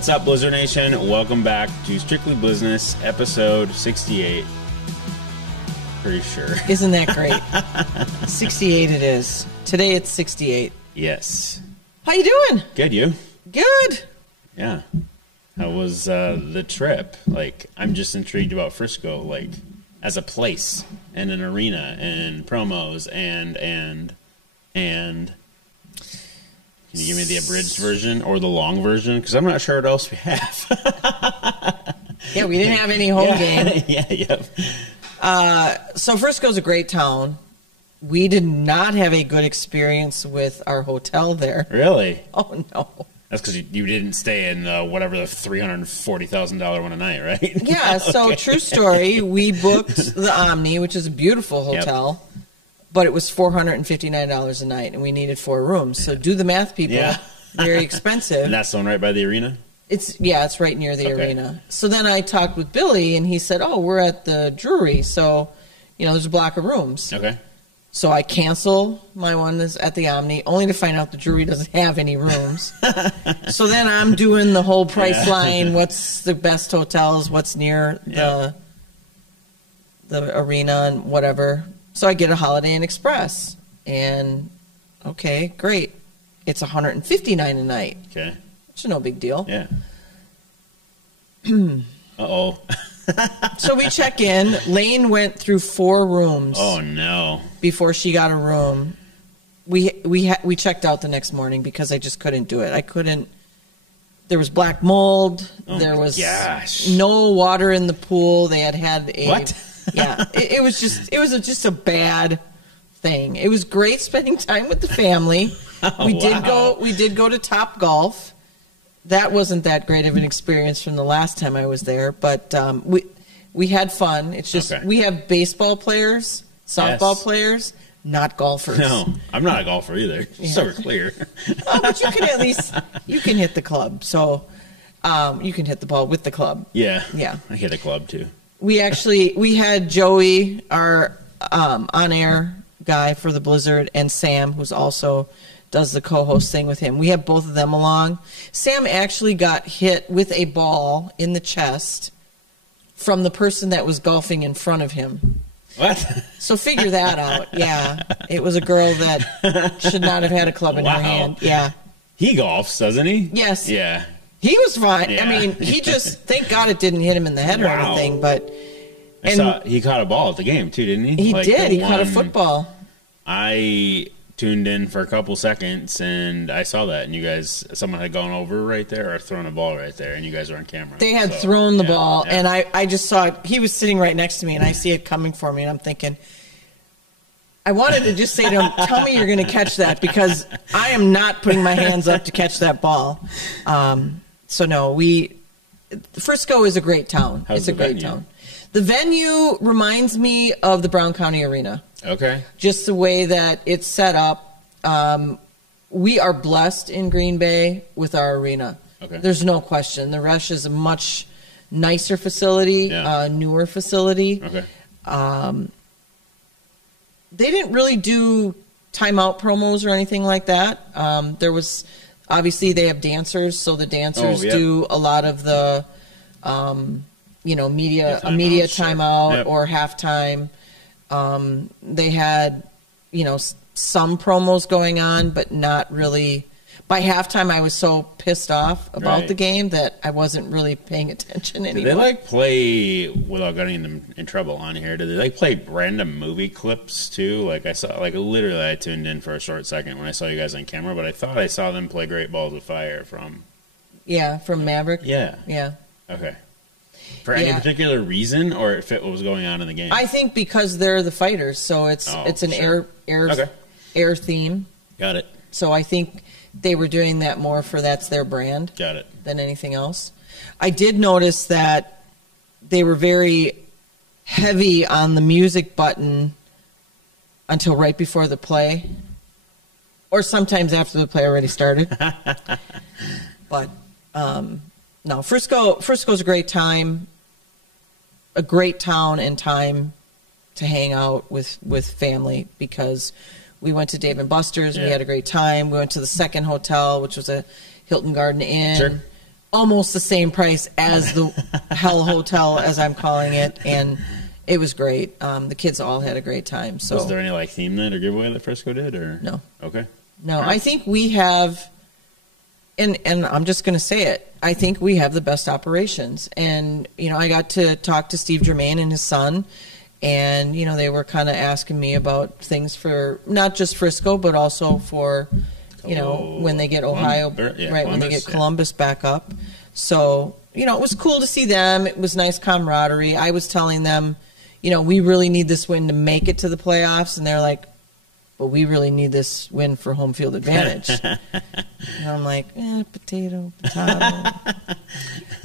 What's up, Blizzard Nation? Welcome back to Strictly Blizzness, episode 68. Pretty sure. Isn't that great? 68 it is. Today it's 68. Yes. How you doing? Good, you? Good. Yeah. How was the trip? Like, I'm just intrigued about Frisco, like, as a place and an arena and promos and can you give me the abridged version or the long version? Because I'm not sure what else we have. Yeah, we didn't have any home game. So Frisco's a great town. We did not have a good experience with our hotel there. Really? Oh, no. That's because you didn't stay in whatever the $340,000 one a night, right? Yeah, so true story. We booked the Omni, which is a beautiful hotel, but it was $459 a night, and we needed 4 rooms. So do the math, people. Yeah. Very expensive. And that's the one right by the arena? It's right near the arena. So then I talked with Billy, and he said, oh, we're at the Drury, so, there's a block of rooms. Okay. So I cancel my one that's at the Omni, only to find out the Drury doesn't have any rooms. So then I'm doing the whole price line, what's the best hotels, what's near the arena and whatever. So I get a Holiday Inn Express, and okay, great. It's $159 a night. Okay. Which is no big deal. Yeah. Uh-oh. So we check in. Lane went through 4 rooms. Oh, no. Before she got a room. We checked out the next morning because I just couldn't do it. I couldn't. There was black mold. Oh, there was gosh. no water in the pool. They had a what? Yeah. It was just a bad thing. It was great spending time with the family. We did go to Top Golf. That wasn't that great of an experience from the last time I was there, but we had fun. It's just we have baseball players, softball players, not golfers. No, I'm not a golfer either. So we're clear. But you can at least hit the club. So you can hit the ball with the club. Yeah. Yeah. I hit a club too. We had Joey, our on-air guy for the Blizzard, and Sam, who's also does the co-host thing with him. We have both of them along. Sam actually got hit with a ball in the chest from the person that was golfing in front of him. What? So figure that out. Yeah. It was a girl that should not have had a club in her hand. Yeah. He golfs, doesn't he? Yes. Yeah. He was fine. Yeah. I mean, he just, thank God it didn't hit him in the head or anything, but. I saw he caught a ball at the game too, didn't he? He did. He caught a football. I tuned in for a couple seconds and I saw that, and someone had gone over right there or thrown a ball right there, and you guys were on camera. They had thrown the ball, and I just saw it. He was sitting right next to me, and I see it coming for me, and I'm thinking, I wanted to just say to him, tell me you're going to catch that, because I am not putting my hands up to catch that ball. So no, Frisco is a great town. It's a great town. The venue reminds me of the Brown County Arena. Okay. Just the way that it's set up. We are blessed in Green Bay with our arena. Okay. There's no question. The Resch is a much nicer facility, newer facility. Okay. They didn't really do timeout promos or anything like that. There was, obviously, they have dancers, so the dancers do a lot of the, media timeout or halftime. They had, some promos going on, but not really. By halftime, I was so pissed off about the game that I wasn't really paying attention anymore. Do they play, without getting them in trouble on here, do they play random movie clips too? Like I saw, literally I tuned in for a short second when I saw you guys on camera, but I thought I saw them play Great Balls of Fire from. Yeah, from Maverick. Yeah. Yeah. Okay. For any particular reason, or if it was going on in the game? I think because they're the fighters, so it's an air theme. Got it. So I think they were doing that more for that's their brand. Got it. Than anything else. I did notice that they were very heavy on the music button until right before the play, or sometimes after the play already started. But no, Frisco's a great time, a great town and time to hang out with family, because we went to Dave & Buster's. We had a great time. We went to the second hotel, which was a Hilton Garden Inn. almost the same price as the Hell Hotel, as I'm calling it, and it was great. The kids all had a great time. So, was there any like theme night or giveaway that Frisco did, or no? Okay, no. Right. I think we have, and I'm just going to say it. I think we have the best operations, and I got to talk to Steve Germain and his son, and they were kind of asking me about things for not just Frisco, but also for. When they get Ohio, right, when they get Columbus back up. So, it was cool to see them. It was nice camaraderie. I was telling them, we really need this win to make it to the playoffs. And they're like, but we really need this win for home field advantage. And I'm like, potato.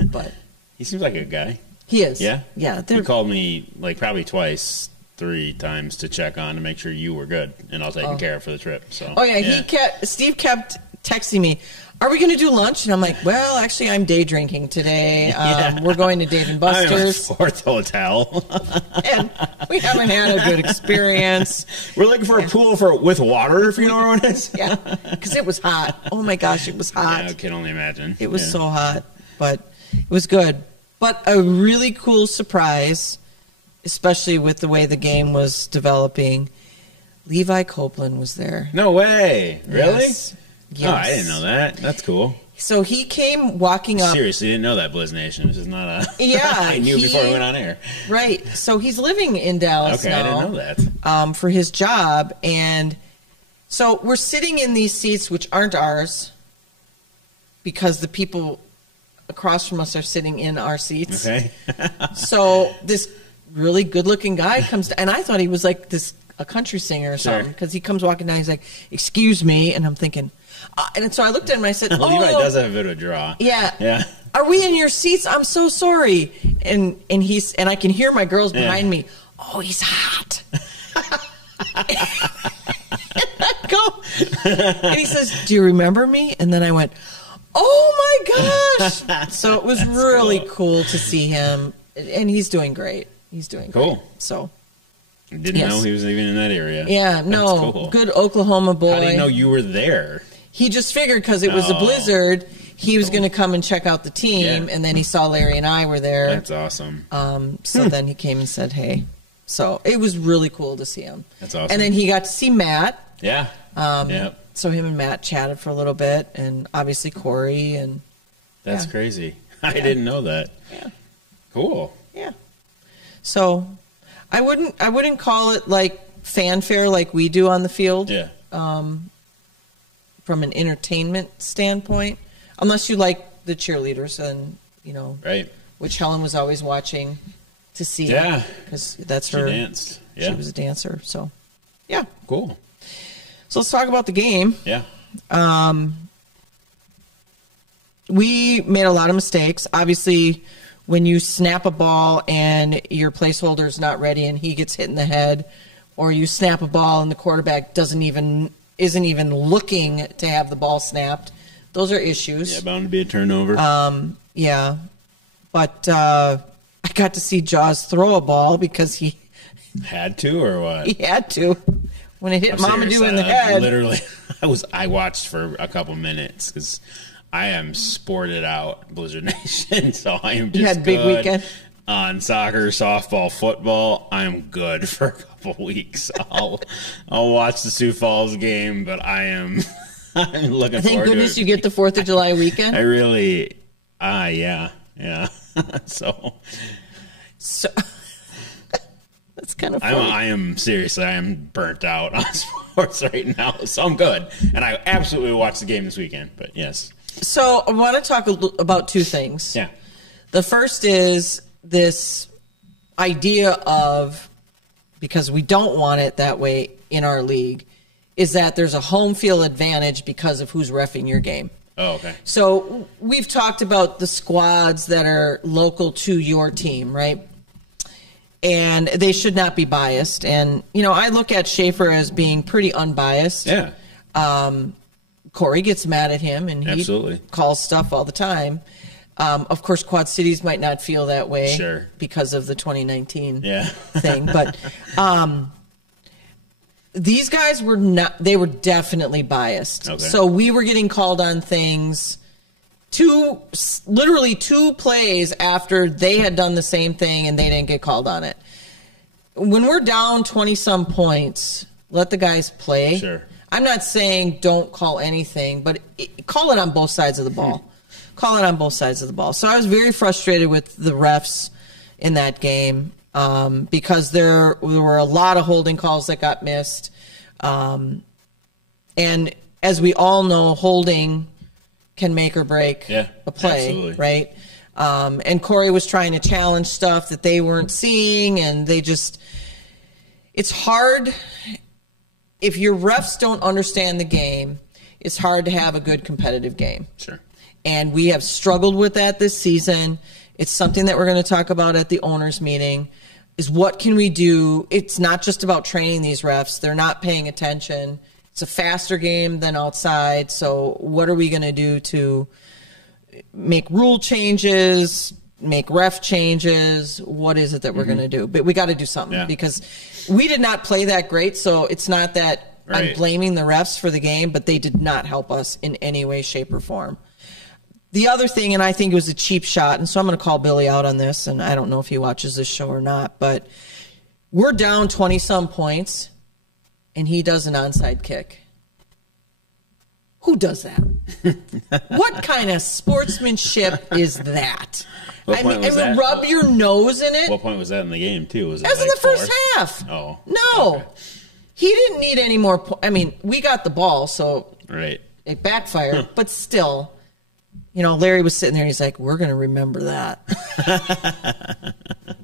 But he seems like a good guy. He is. Yeah? Yeah. He called me like probably twice, 3 times to check on to make sure you were good and all taken care of for the trip. So Steve kept texting me, are we going to do lunch? And I'm like, well, actually, I'm day drinking today. We're going to Dave & Buster's. I'm at 4th Hotel. And we haven't had a good experience. We're looking for a pool with water, if you know where it is. Yeah, because it was hot. Oh, my gosh, it was hot. Yeah, I can only imagine. It was so hot, but it was good. But a really cool surprise, especially with the way the game was developing. Levi Copeland was there. No way. Really? Yes. Oh, I didn't know that. That's cool. So he came walking up. Seriously, didn't know that, Blizz Nation. This is not a... Yeah. I knew before we went on air. Right. So he's living in Dallas now. Okay, I didn't know that. For his job. And so we're sitting in these seats, which aren't ours, because the people across from us are sitting in our seats. Okay. So this really good-looking guy comes down, and I thought he was like a country singer or something, because he comes walking down, he's like, excuse me, and I'm thinking, and so I looked at him and I said, Levi does have a bit of a draw. Yeah. Are we in your seats? I'm so sorry. And I can hear my girls behind me, oh, he's hot. And he says, do you remember me? And then I went, oh my gosh. So it was really cool to see him, and he's doing great. He's doing great. So didn't know he was even in that area. Yeah, no, cool. Good Oklahoma boy. How did he know you were there? He just figured because it was a blizzard, he was going to come and check out the team, and then he saw Larry and I were there. That's awesome. So then he came and said, hey. So it was really cool to see him. That's awesome. And then he got to see Matt. Yeah. So him and Matt chatted for a little bit, and obviously Corey. And that's crazy. I didn't know that. Yeah. Cool. Yeah. So I wouldn't call it like fanfare like we do on the field. Yeah. From an entertainment standpoint, unless you like the cheerleaders, and right, which Helen was always watching to see. Yeah, because that's her. She danced. Yeah. She was a dancer. So, yeah, cool. So let's talk about the game. Yeah. We made a lot of mistakes. Obviously, when you snap a ball and your placeholder is not ready and he gets hit in the head, or you snap a ball and the quarterback isn't even looking to have the ball snapped, those are issues. Yeah, bound to be a turnover. Yeah, but I got to see Jaws throw a ball because he had to, or what? He had to. When it hit Mamadou in the head. Literally, I watched for a couple minutes because I am sported out, Blizzard Nation, so I am just you had a big weekend on soccer, softball, football. I'm good for a couple weeks. I'll watch the Sioux Falls game, but I'm looking forward to it. Thank goodness you get the 4th of July weekend. I really, yeah. so that's kind of funny. I am burnt out on sports right now, so I'm good. And I absolutely will watch the game this weekend, but yes. So I want to talk about 2 things. Yeah. The first is this idea of, because we don't want it that way in our league, is that there's a home field advantage because of who's reffing your game. Oh, okay. So we've talked about the squads that are local to your team, right? And they should not be biased. And, I look at Schaefer as being pretty unbiased. Yeah. Corey gets mad at him, and he Absolutely. calls stuff all the time. Of course, Quad Cities might not feel that way because of the 2019 thing. But these guys were not – they were definitely biased. Okay. So we were getting called on things literally 2 plays after they had done the same thing and they didn't get called on it. When we're down 20-some points, let the guys play. Sure. I'm not saying don't call anything, but call it on both sides of the ball. Call it on both sides of the ball. So I was very frustrated with the refs in that game because there were a lot of holding calls that got missed. And as we all know, holding can make or break a play, absolutely. Right? And Corey was trying to challenge stuff that they weren't seeing, and it's hard. If your refs don't understand the game, it's hard to have a good competitive game. Sure. And we have struggled with that this season. It's something that we're going to talk about at the owners' meeting, is what can we do? It's not just about training these refs. They're not paying attention. It's a faster game than outside. So what are we going to do to make rule changes, make ref changes? What is it that we're going to do? But we got to do something because we did not play that great. So it's not that I'm blaming the refs for the game, but they did not help us in any way, shape, or form. The other thing, and I think it was a cheap shot, and so I'm going to call Billy out on this, and I don't know if he watches this show or not, but we're down 20-some points, and he does an onside kick. Who does that? What kind of sportsmanship is that? What point was that? Rub your nose in it. What point was that in the game, too? Was it in the first fourth? half. Oh. No. Okay. He didn't need any more. We got the ball, so it backfired, but still. Larry was sitting there and he's like, we're going to remember that.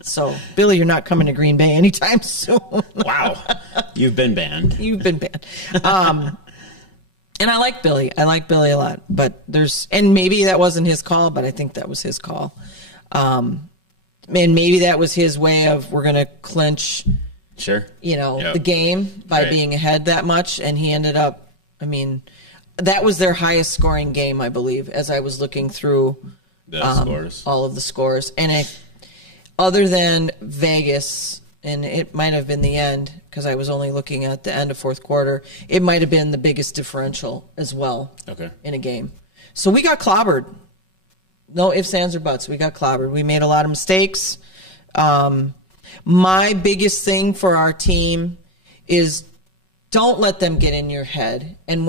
So, Billy, you're not coming to Green Bay anytime soon. Wow. You've been banned. You've been banned. And I like Billy. I like Billy a lot. But and maybe that wasn't his call, but I think that was his call. And maybe that was his way of, we're going to clinch, the game by being ahead that much. And he ended up, that was their highest scoring game, I believe, as I was looking through all of the scores. And other than Vegas, and it might have been the end because I was only looking at the end of fourth quarter, it might have been the biggest differential as well in a game. So we got clobbered. No ifs, ands, or buts. We got clobbered. We made a lot of mistakes. My biggest thing for our team is don't let them get in your head. And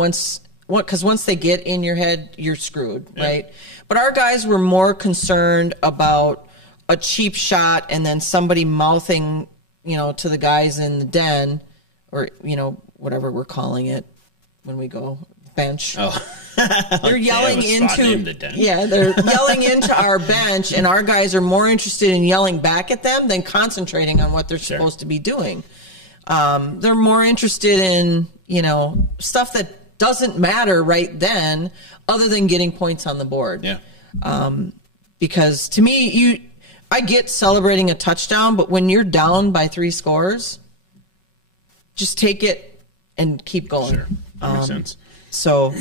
because once they get in your head, you're screwed, right? But our guys were more concerned about a cheap shot and then somebody mouthing, to the guys in the den or, whatever we're calling it when we go bench. Oh. They're yelling they're yelling into our bench, and our guys are more interested in yelling back at them than concentrating on what they're supposed to be doing. They're more interested in, stuff that doesn't matter right then other than getting points on the board. Yeah. Because to me, I get celebrating a touchdown, but when you're down by 3 scores, just take it and keep going. Sure. That makes sense. So,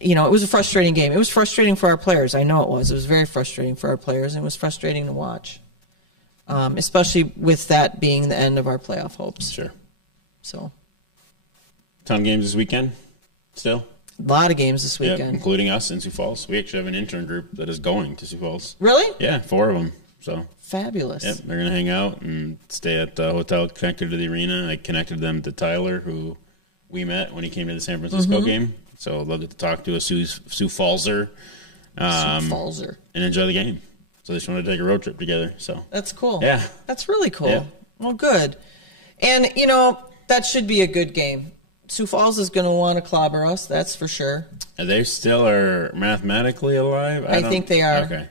it was a frustrating game. It was frustrating for our players. I know it was. It was very frustrating for our players, and it was frustrating to watch, especially with that being the end of our playoff hopes. Sure. So, ton of games this weekend still? A lot of games this weekend. Yeah, including us in Sioux Falls. We actually have an intern group that is going to Sioux Falls. Really? Yeah, 4 of them. So fabulous. Yep, they're going to hang out and stay at the hotel connected to the arena. I connected them to Tyler, who we met when he came to the San Francisco game. So I'd love to talk to a Sioux Fallser. And enjoy the game. So they just wanted to take a road trip together. So that's cool. Yeah. That's really cool. Yeah. Well, good. And, that should be a good game. Sioux Falls is going to want to clobber us, that's for sure. They still are mathematically alive? I think they are. Okay.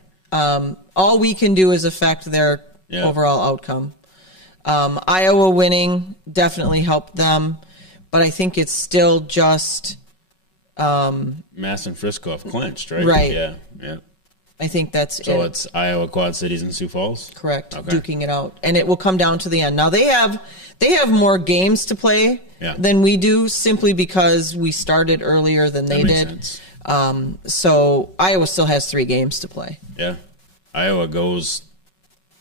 All we can do is affect their overall outcome. Iowa winning definitely helped them, but I think it's still just... Mass and Frisco have clinched, right? Right. Yeah. I think that's it. So it's Iowa, Quad Cities, and Sioux Falls? Correct. Okay. Duking it out. And it will come down to the end. Now, they have more games to play than we do, simply because we started earlier than they did. Sense. So Iowa still has 3 games to play. Yeah. Iowa goes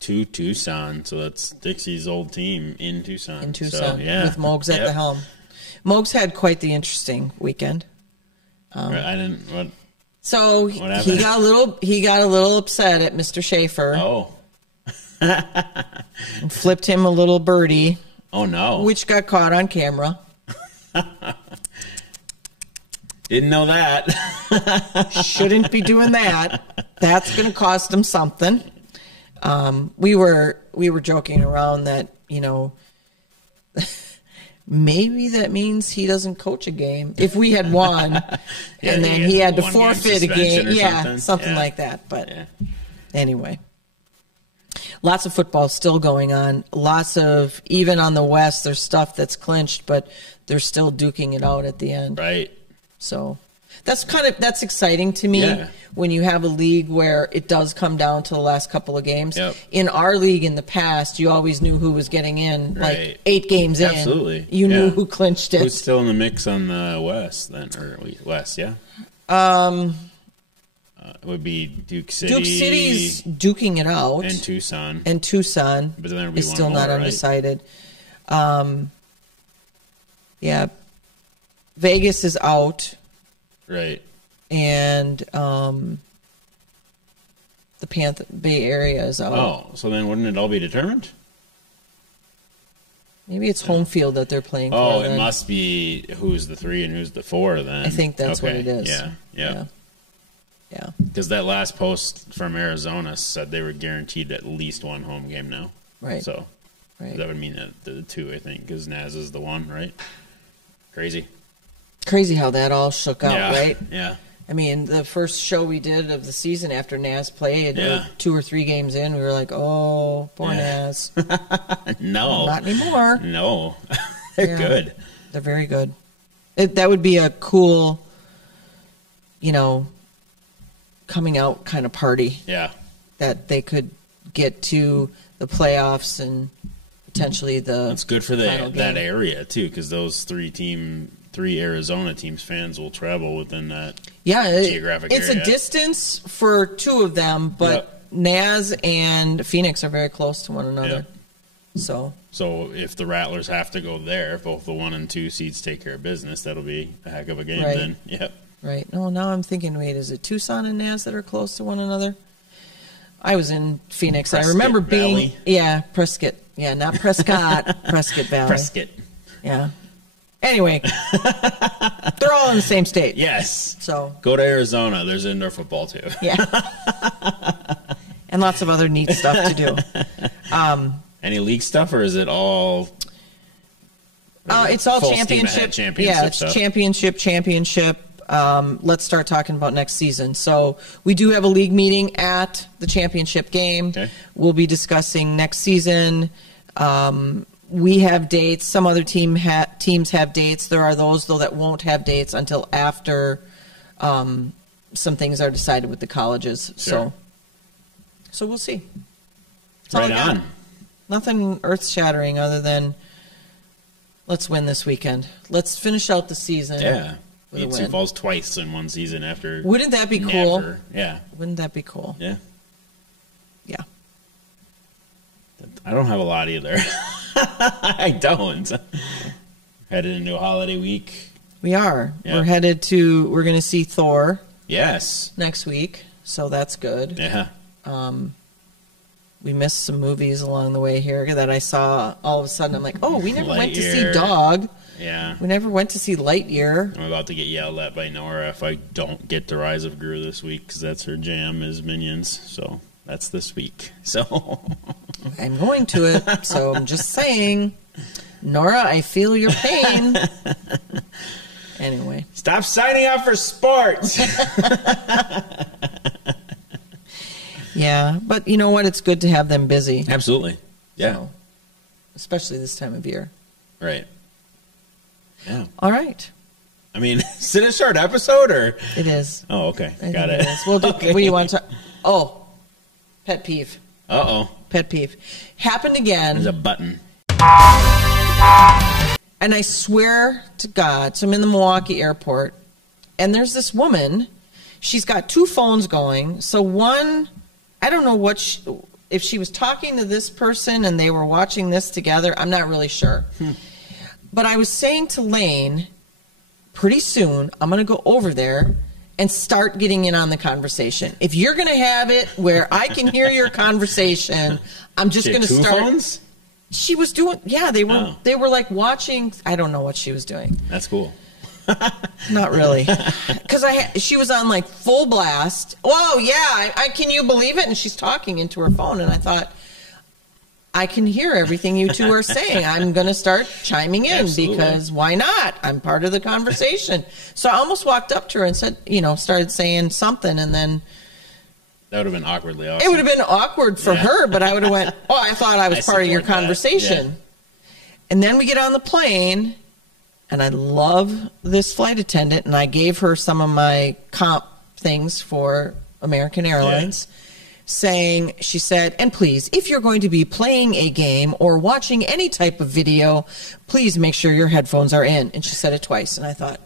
to Tucson, so that's Dixie's old team in Tucson. So, with Mogs at the helm. Mogs had quite the interesting weekend. I didn't... So What happened? he got a little upset at Mr. Schaefer Oh. and flipped him a little birdie, Oh, no. which got caught on camera. Didn't know that. Shouldn't be doing that. That's going to cost him something. We were joking around that, maybe that means he doesn't coach a game. If we had won, and then he had to forfeit a game, something like that. But anyway, lots of football still going on. Lots of, even on the West, there's stuff that's clinched, but they're still duking it out at the end. Right. So that's exciting to me when you have a league where it does come down to the last couple of games. Yep. In our league in the past, you always knew who was getting in, Right. like 8 games in. Absolutely. You knew who clinched it. Who's still in the mix on the West then, or West? Yeah. It would be Duke City. Duke City's duking it out, and Tucson. But then there'll be is one still more, not right? undecided. Vegas is out. Right. And the Bay Area is out. Oh, so then wouldn't it all be determined? Maybe it's home field that they're playing for. Oh, it then. must be who's the 3 and who's the 4 then. I think that's what it is. Yeah. Yeah. Because that last post from Arizona said they were guaranteed at least one home game now. Right. So Right. that would mean that the 2, I think, because Naz is the 1, right? Crazy. Crazy how that all shook out, Yeah. right? Yeah. I mean, the first show we did of the season after Naz played, 2 or 3 games in, we were like, oh, poor Naz. No. Not anymore. No. They're good. They're very good. That would be a cool, coming out kind of party. Yeah. That they could get to the playoffs and potentially the It's good for final that game. area, too, because those 3 Arizona teams fans will travel within that geographic it's area. a distance for 2 of them, but Naz and Phoenix are very close to one another. So if the Rattlers have to go there, if both the 1 and 2 seeds take care of business, that'll be a heck of a game then. Yep. Right. No, now I'm thinking, wait, is it Tucson and Naz that are close to one another? I was in Phoenix. Prescott I remember being Valley. Prescott. Yeah, not Prescott. Prescott Valley. Prescott. Yeah. Anyway, they're all in the same state. Yes. So go to Arizona. There's indoor football too. Yeah. And lots of other neat stuff to do. Any league stuff, or is it all? It's all full steam ahead championship. championship It's stuff? championship. Let's start talking about next season. So we do have a league meeting at the championship game. Okay. We'll be discussing next season. We have dates. Some other teams have dates. There are those, though, that won't have dates until after some things are decided with the colleges. Sure. So we'll see. That's all Right I got. on. Nothing earth-shattering other than let's win this weekend. Let's finish out the season. Yeah. With a Beat Sioux win. Falls twice in one season after. Wouldn't that be cool? Never. Yeah. Wouldn't that be cool? Yeah. Yeah. I don't have a lot either. I don't. Headed into a holiday week. We are. Yeah. We're going to see Thor Yes. next week, so that's good. Yeah. We missed some movies along the way here that I saw all of a sudden. I'm like, oh, we never went to see Lightyear. Dog. Yeah. We never went to see Lightyear. I'm about to get yelled at by Nora if I don't get to Rise of Gru this week, because that's her jam is Minions. So that's this week. So I'm going to it, so I'm just saying. Nora, I feel your pain. Anyway. stop signing up for sports. Yeah, but you know what? It's good to have them busy. Absolutely. Yeah. So, especially this time of year. Right. Yeah. All right. I mean, is it a short episode or? It is. Oh, okay. I Got think it. is. We'll do, Okay. What do you want to? Oh, pet peeve. Uh-oh. Pet peeve. Happened again. There's a button. And I swear to God, so I'm in the Milwaukee airport, and there's this woman. She's got 2 phones going. So one, I don't know if she was talking to this person and they were watching this together. I'm not really sure. But I was saying to Lane, pretty soon I'm going to go over there and start getting in on the conversation. If you're going to have it where I can hear your conversation, I'm just going to start. Phones? She was doing, they were like watching. I don't know what she was doing. That's cool. Not really, because she was on like full blast. Oh yeah, can you believe it? And she's talking into her phone, and I thought, I can hear everything you two are saying. I'm going to start chiming in. Absolutely. Because why not? I'm part of the conversation. So I almost walked up to her and said, started saying something, and then that would have been awkwardly awesome. It would have been awkward for her, but I would have went, oh, I thought I was part of your conversation. Yeah. And then we get on the plane. And I love this flight attendant, and I gave her some of my comp things for American Airlines, she said, and please, if you're going to be playing a game or watching any type of video, please make sure your headphones are in. And she said it twice, and I thought,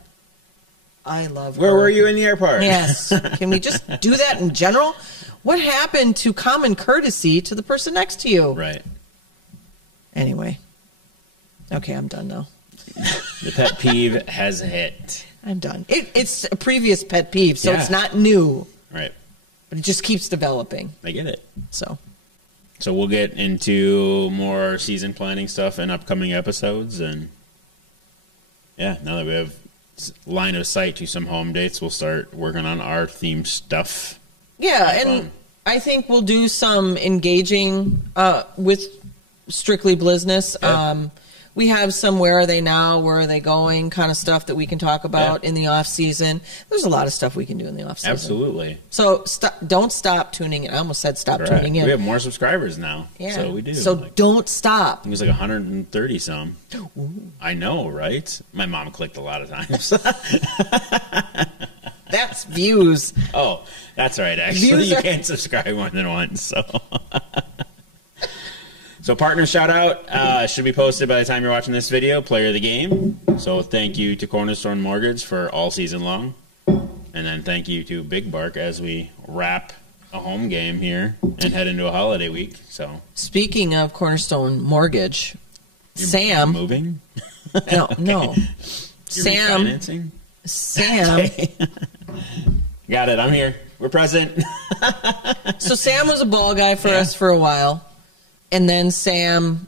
I love her. Where were you in the airport? Yes. Can we just do that in general? What happened to common courtesy to the person next to you? Right. Anyway. Okay, I'm done now. The pet peeve has hit. I'm done. It's a previous pet peeve, so it's not new. Right. But it just keeps developing. I get it. So we'll get into more season planning stuff in upcoming episodes. And, now that we have line of sight to some home dates, we'll start working on our theme stuff. Yeah, and I think we'll do some engaging with Strictly Blizzness. Yeah. We have some where are they now, where are they going kind of stuff that we can talk about in the off season. There's a lot of stuff we can do in the off season. Absolutely. So don't stop tuning in. I almost said stop tuning in. We have more subscribers now. Yeah. So we do. So don't stop. It was like 130 some. Ooh. I know, right? My mom clicked a lot of times. That's views. Oh, that's right. Actually, you can't subscribe more than once. So partner shout out should be posted by the time you're watching this video, player of the game. So thank you to Cornerstone Mortgage for all season long. And then thank you to Big Bark as we wrap a home game here and head into a holiday week. So speaking of Cornerstone Mortgage, Sam moving? No. Okay. Sam refinancing? Sam okay. Got it. I'm here. We're present. So Sam was a ball guy for us for a while. And then Sam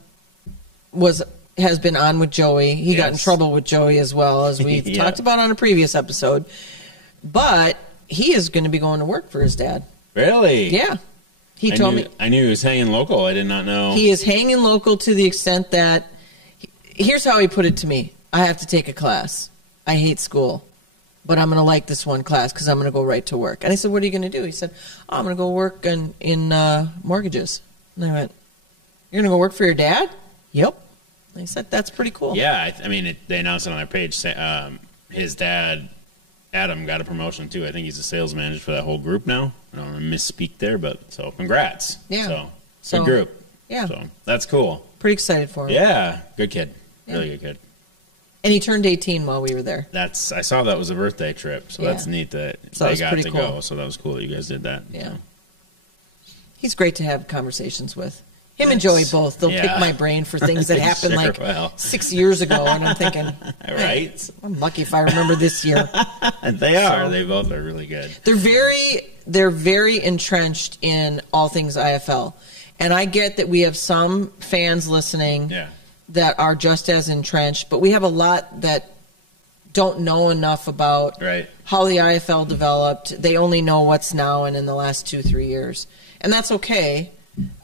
has been on with Joey. He got in trouble with Joey as well, as we talked about on a previous episode. But he is going to be going to work for his dad. Really? Yeah. He told me. I knew he was hanging local. I did not know. He is hanging local to the extent that, here's how he put it to me. I have to take a class. I hate school. But I'm going to like this one class because I'm going to go right to work. And I said, what are you going to do? He said, I'm going to go work in mortgages. And I went, you're going to go work for your dad? Yep. They said, that's pretty cool. Yeah, I mean, they announced it on their page. His dad, Adam, got a promotion, too. I think he's a sales manager for that whole group now. I don't want to misspeak there, but so congrats. Yeah. So good group. Yeah. So that's cool. Pretty excited for him. Yeah. Good kid. Yeah. Really good kid. And he turned 18 while we were there. I saw that was a birthday trip, so that's neat that they got to go. So that was cool that you guys did that. Yeah. He's great to have conversations with. Him and Joey both. They'll pick my brain for things that happened 6 years ago, and I'm thinking, right? I'm lucky if I remember this year. And they are. They both are really good. They're very entrenched in all things IFL, and I get that we have some fans listening that are just as entrenched, but we have a lot that don't know enough about how the IFL developed. They only know what's now and in the last 2-3 years, and that's okay.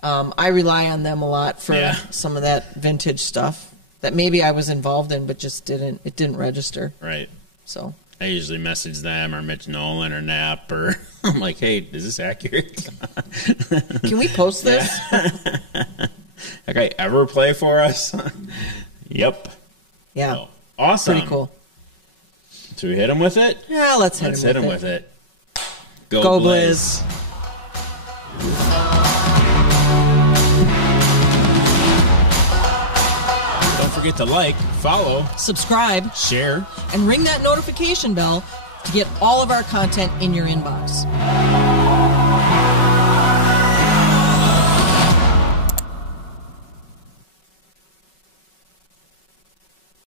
I rely on them a lot for some of that vintage stuff that maybe I was involved in, but just didn't register. Right. So I usually message them or Mitch Nolan or Knapp or I'm like, hey, is this accurate? Can we post this? Okay, ever play for us? Yep. Yeah. So, awesome. Pretty cool. Should we hit him with it? Yeah, let's hit him with it. Go Blizz. Forget to like, follow, subscribe, share, and ring that notification bell to get all of our content in your inbox.